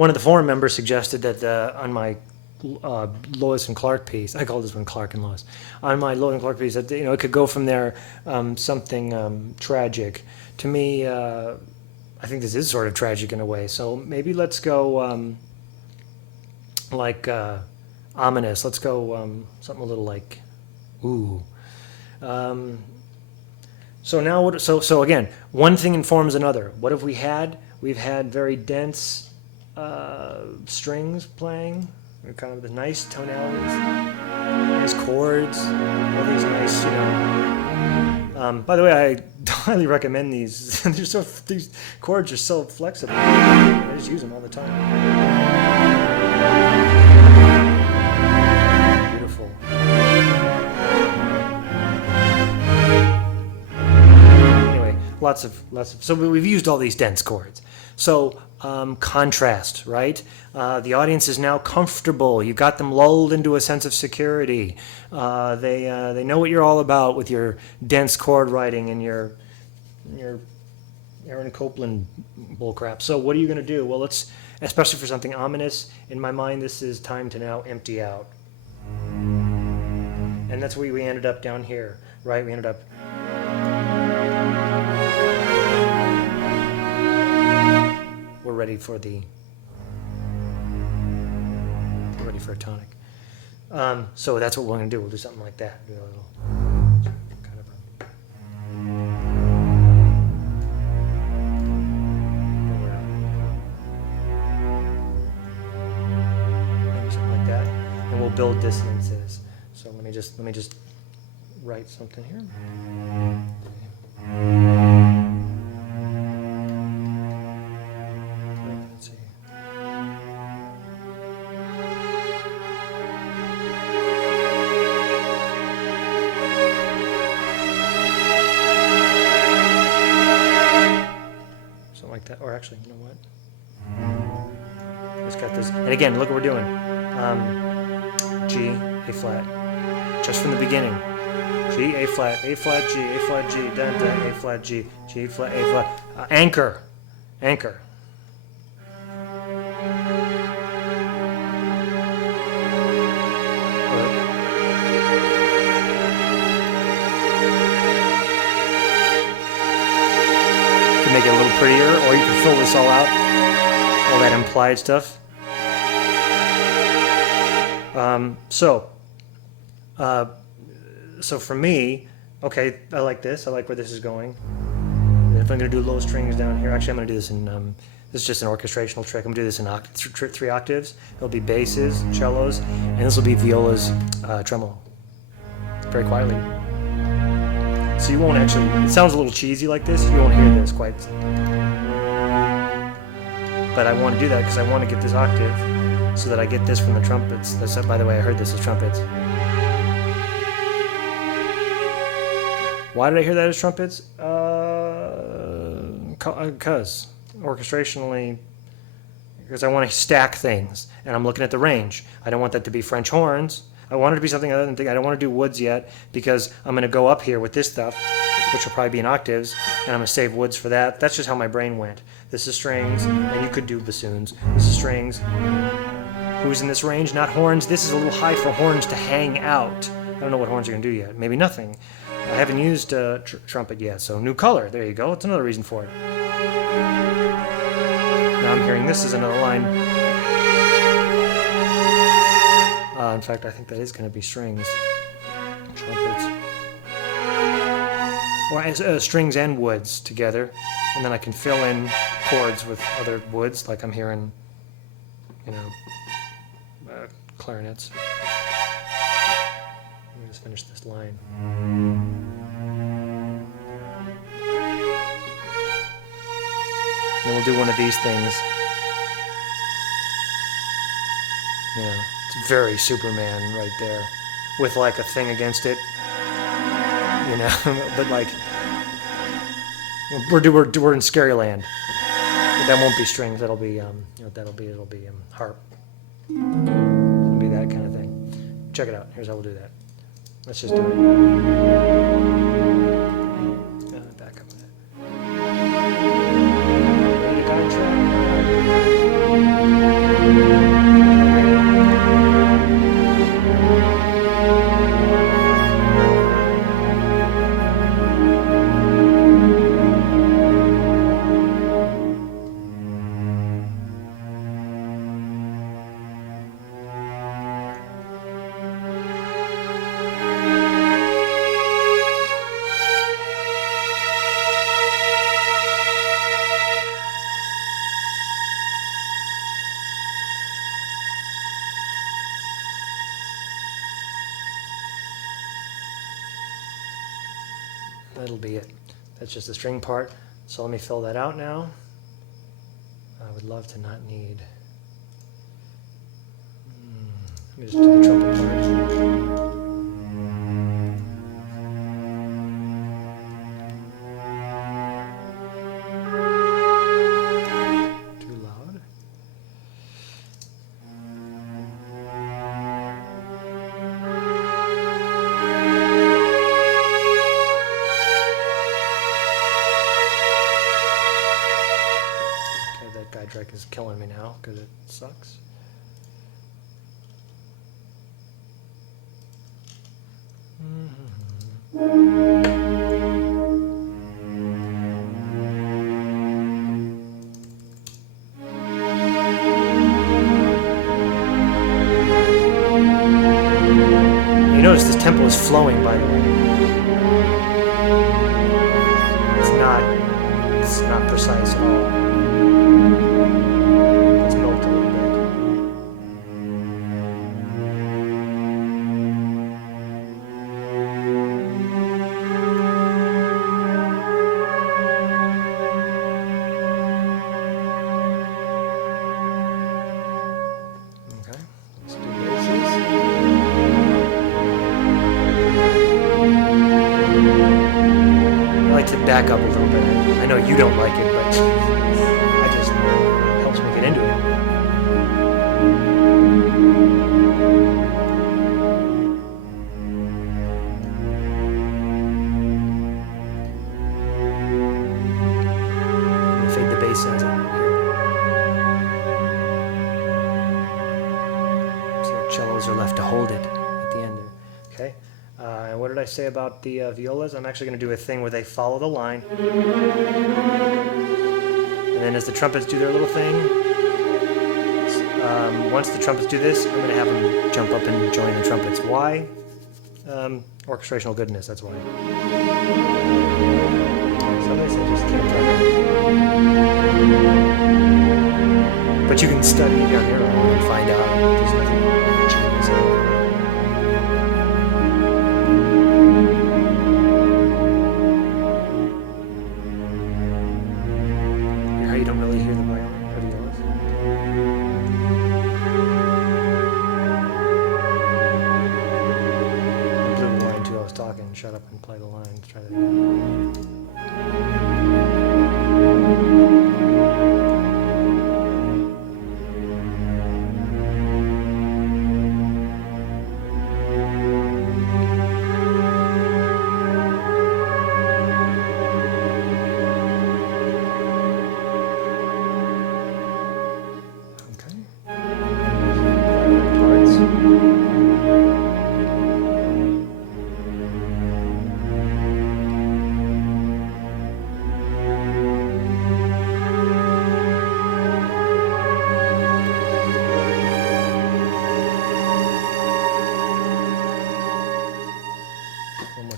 one of the forum members suggested that on my Lois and Clark piece, I call this one Clark and Lois, on my Lois and Clark piece, that it could go from there something tragic. To me, I think this is sort of tragic in a way. So maybe let's go like ominous. Let's go something a little like ooh. So now what? So again, one thing informs another. What have we had? We've had very dense strings playing, kind of the nice tonalities, nice chords, all these nice, by the way, I highly recommend these. These chords are so flexible. I just use them all the time. Beautiful. Anyway, lots of. So we've used all these dense chords. So contrast, right? The audience is now comfortable. You got them lulled into a sense of security. They know what you're all about with your dense chord writing and your Aaron Copland bullcrap. So what are you going to do? Well, especially for something ominous, in my mind, this is time to now empty out. And that's where we ended up down here, right? We ended up. We're ready for a tonic. So that's what we're going to do. We'll do something like that. Do a little kind of maybe something like that, and we'll build dissonances. So let me just write something here. Or actually, you know what? Just got this. And again, look what we're doing. G, A flat. Just from the beginning. G, A flat, A flat, G, A flat, G, dun, dun, A flat, G, G flat, A flat. Anchor. Anchor. Make it a little prettier, or you can fill this all out, all that implied stuff. So for me, okay, I like this. I like where this is going. If I'm going to do low strings down here, actually I'm going to do this in, this is just an orchestrational trick. I'm going to do this in 3 octaves. It'll be basses, cellos, and this will be violas, tremolo. Very quietly. So you won't actually, it sounds a little cheesy like this, you won't hear this quite. But I want to do that because I want to get this octave so that I get this from the trumpets. That's, by the way, I heard this as trumpets. Why did I hear that as trumpets? Because orchestrationally, because I want to stack things and I'm looking at the range. I don't want that to be French horns. I want it to be something other than I don't want to do woods yet because I'm going to go up here with this stuff, which will probably be in octaves, and I'm going to save woods for that. That's just how my brain went. This is strings, and you could do bassoons. This is strings. Who's in this range? Not horns. This is a little high for horns to hang out. I don't know what horns are going to do yet. Maybe nothing. I haven't used trumpet yet, so new color. There you go. It's another reason for it. Now I'm hearing this as another line. In fact, I think that is going to be strings, trumpets, or strings and woods together, and then I can fill in chords with other woods, like I'm hearing, clarinets. Let me just finish this line. Then we'll do one of these things. It's very Superman right there, with like a thing against it, But like, we're in Scary Land. That won't be strings. That'll be it'll be harp. It'll be that kind of thing. Check it out. Here's how we'll do that. Let's just do it. Back up a minute. Ready to contract. that'll be it. That's just the string part. So let me fill that out now. I would love to not need. Let me just do the trumpet part. Is killing me now because it sucks. You notice this tempo is flowing, by the way. It's not precise at all. Back up a little bit. I know you don't like it, but I just it helps me get into it. I'm gonna fade the bass sounds out here. So the cellos are left to hold it at the end there. Okay. And what did I say about the violas? I'm actually going to do a thing where they follow the line. And then as the trumpets do their little thing, once the trumpets do this, I'm going to have them jump up and join the trumpets. Why? Orchestrational goodness, that's why. Somebody said just can't tell. But you can study on your own and find out there's nothing genius in it. You don't really hear the violin or violas. I blew the line too. I was talking. Shut up and play the line. Let's try that again.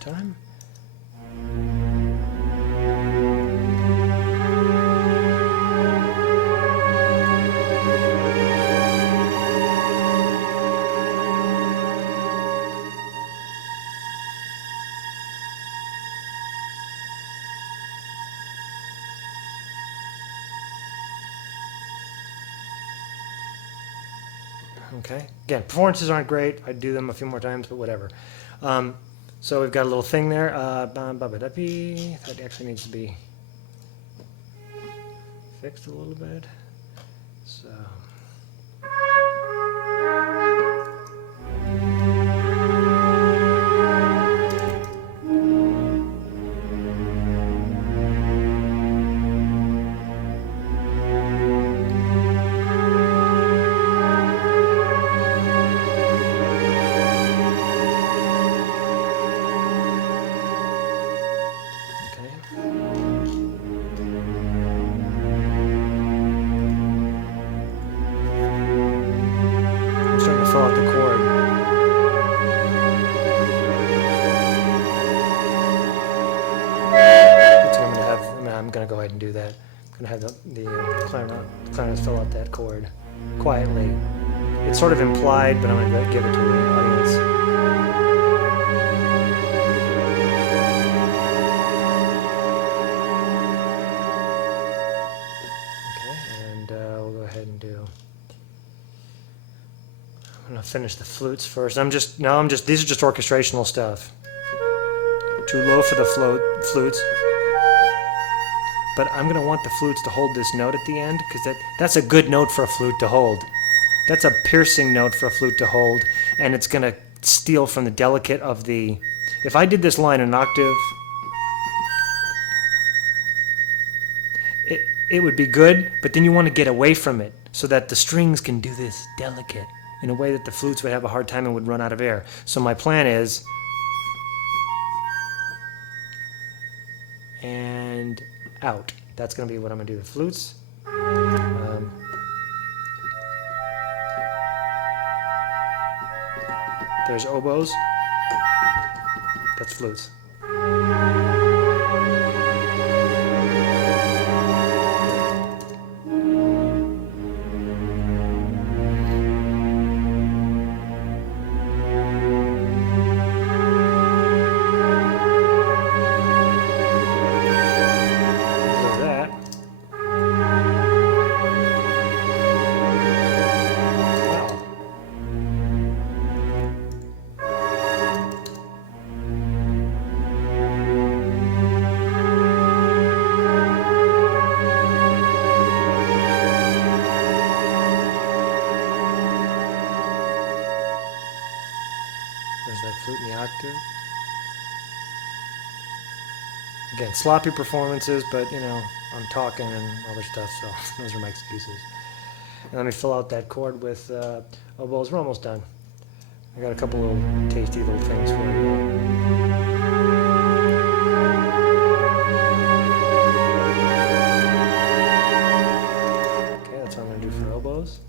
Time. Okay. Again, performances aren't great. I'd do them a few more times, but whatever. So we've got a little thing there. That actually needs to be fixed a little bit. So. Fill out the chord. That's what I'm going to have. I'm going to go ahead and do that. I'm going to have the clarinet fill out that chord quietly. It's sort of implied, but I'm going to give it to the audience. I'm gonna finish the flutes first. These are just orchestrational stuff. Too low for the flutes. But I'm gonna want the flutes to hold this note at the end, because that's a good note for a flute to hold. That's a piercing note for a flute to hold, and it's gonna steal from the delicate of the... If I did this line an octave, it would be good, but then you want to get away from it so that the strings can do this delicate in a way that the flutes would have a hard time and would run out of air. So my plan is... and out. That's going to be what I'm going to do. The flutes. There's oboes. That's flutes. Again, sloppy performances, but you know, I'm talking and other stuff, so those are my excuses. And let me fill out that chord with oboes. We're almost done. I got a couple little tasty little things for you. Okay, that's what I'm going to do for oboes.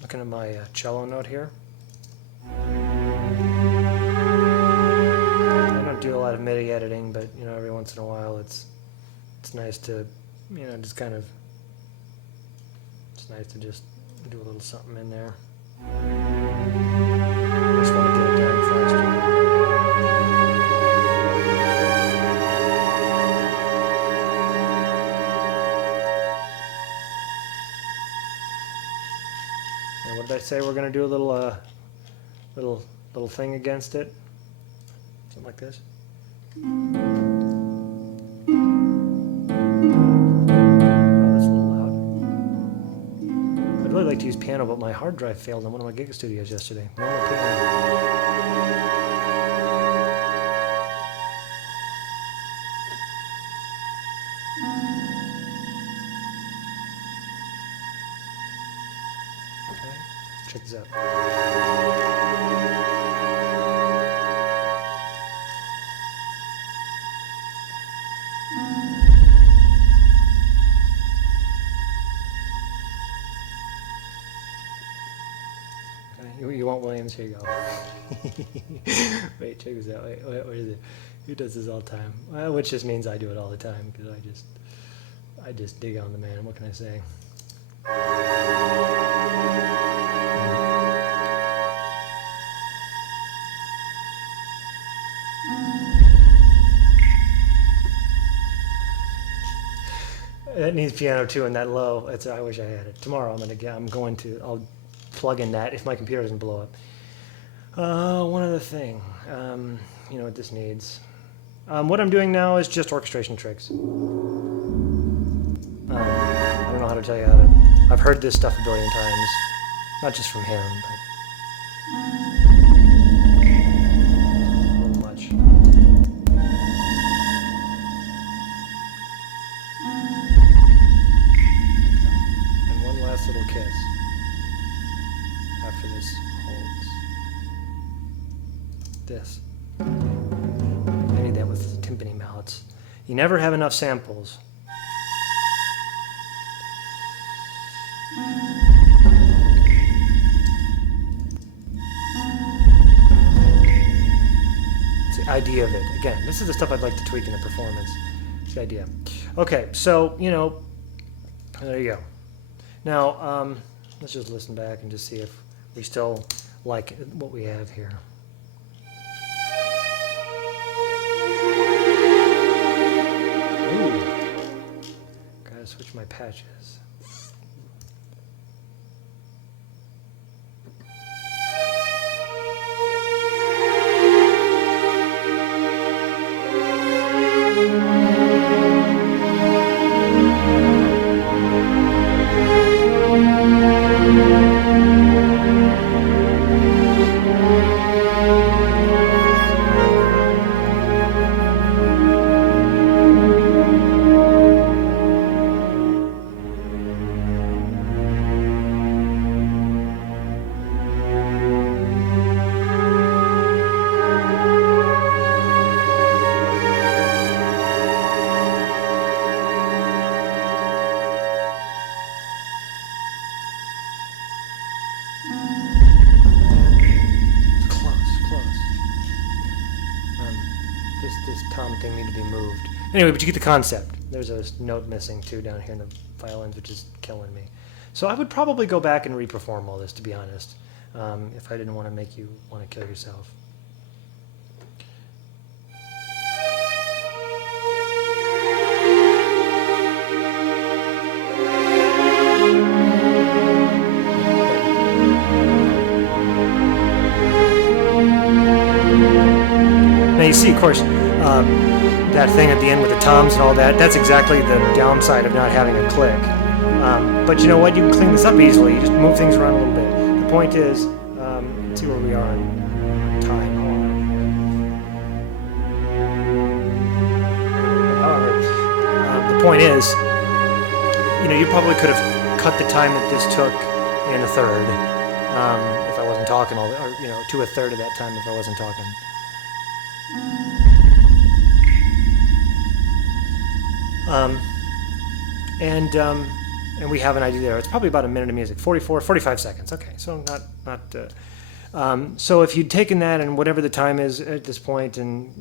Looking at my cello note here. I don't do a lot of MIDI editing, but you know, every once in a while, it's nice to, you know, just kind of. It's nice to just do a little something in there. I just want to get it done faster. What did I say? We're going to do a little thing against it. Something like this. Oh, that's a little loud. I'd really like to use piano, but my hard drive failed in one of my gig studios yesterday. No more piano. Check this out. Okay, you want Williams? Here you go. Wait, check this out. Wait, what is it? Who does this all the time? Well, which just means I do it all the time because I just dig on the man. What can I say? That needs piano too, and that low. I wish I had it. Tomorrow I'll plug in that if my computer doesn't blow up. One other thing. You know what this needs? What I'm doing now is just orchestration tricks. I don't know how to tell you how to. I've heard this stuff a billion times, not just from him, but a little much. And one last little kiss after this holds. This. I need that with timpani mallets. You never have enough samples. It's the idea of it. Again, this is the stuff I'd like to tweak in the performance. It's the idea. Okay, so, there you go. Now, let's just listen back and just see if we still like what we have here. Ooh. Gotta switch my patches. Anyway, but you get the concept. There's a note missing too down here in the violins, which is killing me. So I would probably go back and reperform all this, to be honest, if I didn't want to make you want to kill yourself. Now you see, of course, that thing at the end with the toms and all that, that's exactly the downside of not having a click. But you know what? You can clean this up easily. You just move things around a little bit. The point is, let's see where we are on time. However, the point is, you probably could have cut the time that this took in a third if I wasn't talking or to a third of that time if I wasn't talking. And we have an idea there. It's probably about a minute of music, 45 seconds. Okay, so not. So if you'd taken that and whatever the time is at this point, and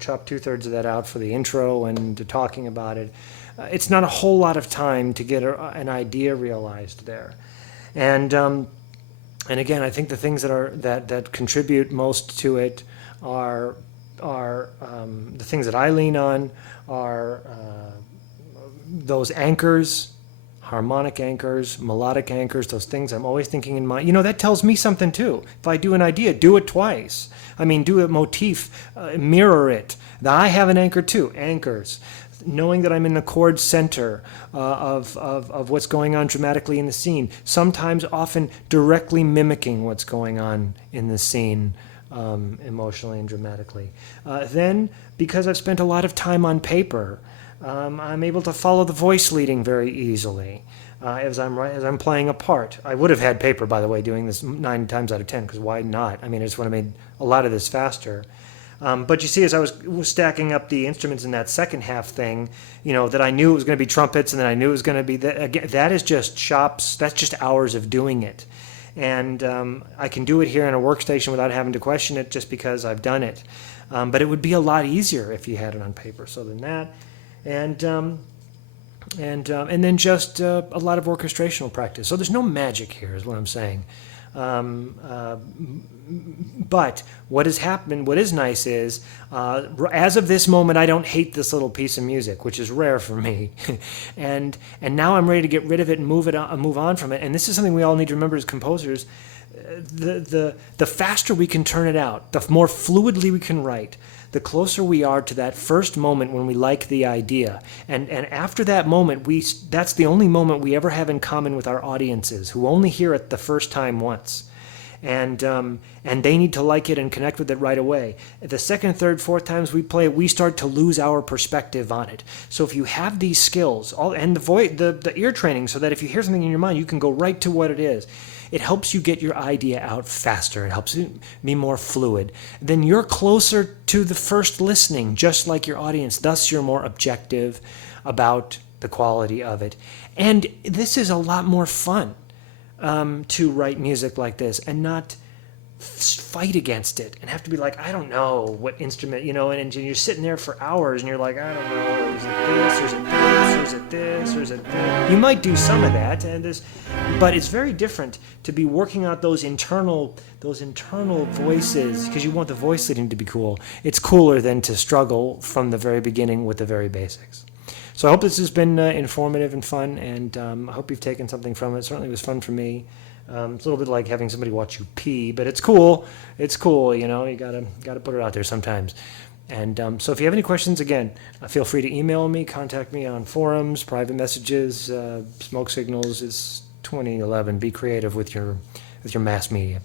chop 2/3 of that out for the intro and to talking about it, it's not a whole lot of time to get an idea realized there. And again, I think the things that contribute most to it are the things that I lean on are those anchors, harmonic anchors, melodic anchors, those things I'm always thinking in mind. That tells me something too. If I do an idea, do it twice. Do a motif, mirror it. I have an anchor too, anchors. Knowing that I'm in the chord center of what's going on dramatically in the scene, sometimes often directly mimicking what's going on in the scene emotionally and dramatically. Then, because I've spent a lot of time on paper, I'm able to follow the voice leading very easily as I'm playing a part. I would have had paper, by the way, doing this 9 times out of 10, because why not? I just would have made a lot of this faster. But you see, as I was stacking up the instruments in that second half thing, that I knew it was going to be trumpets, and then I knew it was going to be that is just chops. That's just hours of doing it. And I can do it here in a workstation without having to question it just because I've done it. But it would be a lot easier if you had it on paper. So then that, and then just a lot of orchestrational practice. So there's no magic here, is what I'm saying. But what has happened, what is nice is, as of this moment, I don't hate this little piece of music, which is rare for me. and now I'm ready to get rid of it and move on from it. And this is something we all need to remember as composers. The faster we can turn it out, the more fluidly we can write, the closer we are to that first moment when we like the idea. And after that moment, that's the only moment we ever have in common with our audiences, who only hear it the first time once. And they need to like it and connect with it right away. The second, third, fourth times we play it, we start to lose our perspective on it. So if you have these skills, and the ear training, so that if you hear something in your mind, you can go right to what it is. It helps you get your idea out faster. It helps it be more fluid. Then you're closer to the first listening, just like your audience. Thus, you're more objective about the quality of it. And this is a lot more fun to write music like this and not fight against it and have to be like, I don't know what instrument, and you're sitting there for hours and you're like, I don't know, is it this, or is it this, or is it this, or is it this? You might do some of that, but it's very different to be working out those internal voices, because you want the voice leading to be cool. It's cooler than to struggle from the very beginning with the very basics. So I hope this has been informative and fun, and I hope you've taken something from it. It certainly was fun for me. It's a little bit like having somebody watch you pee, but it's cool. It's cool, you gotta put it out there sometimes. And so if you have any questions, again, feel free to email me, contact me on forums, private messages. Smoke Signals is 2011. Be creative with your mass media.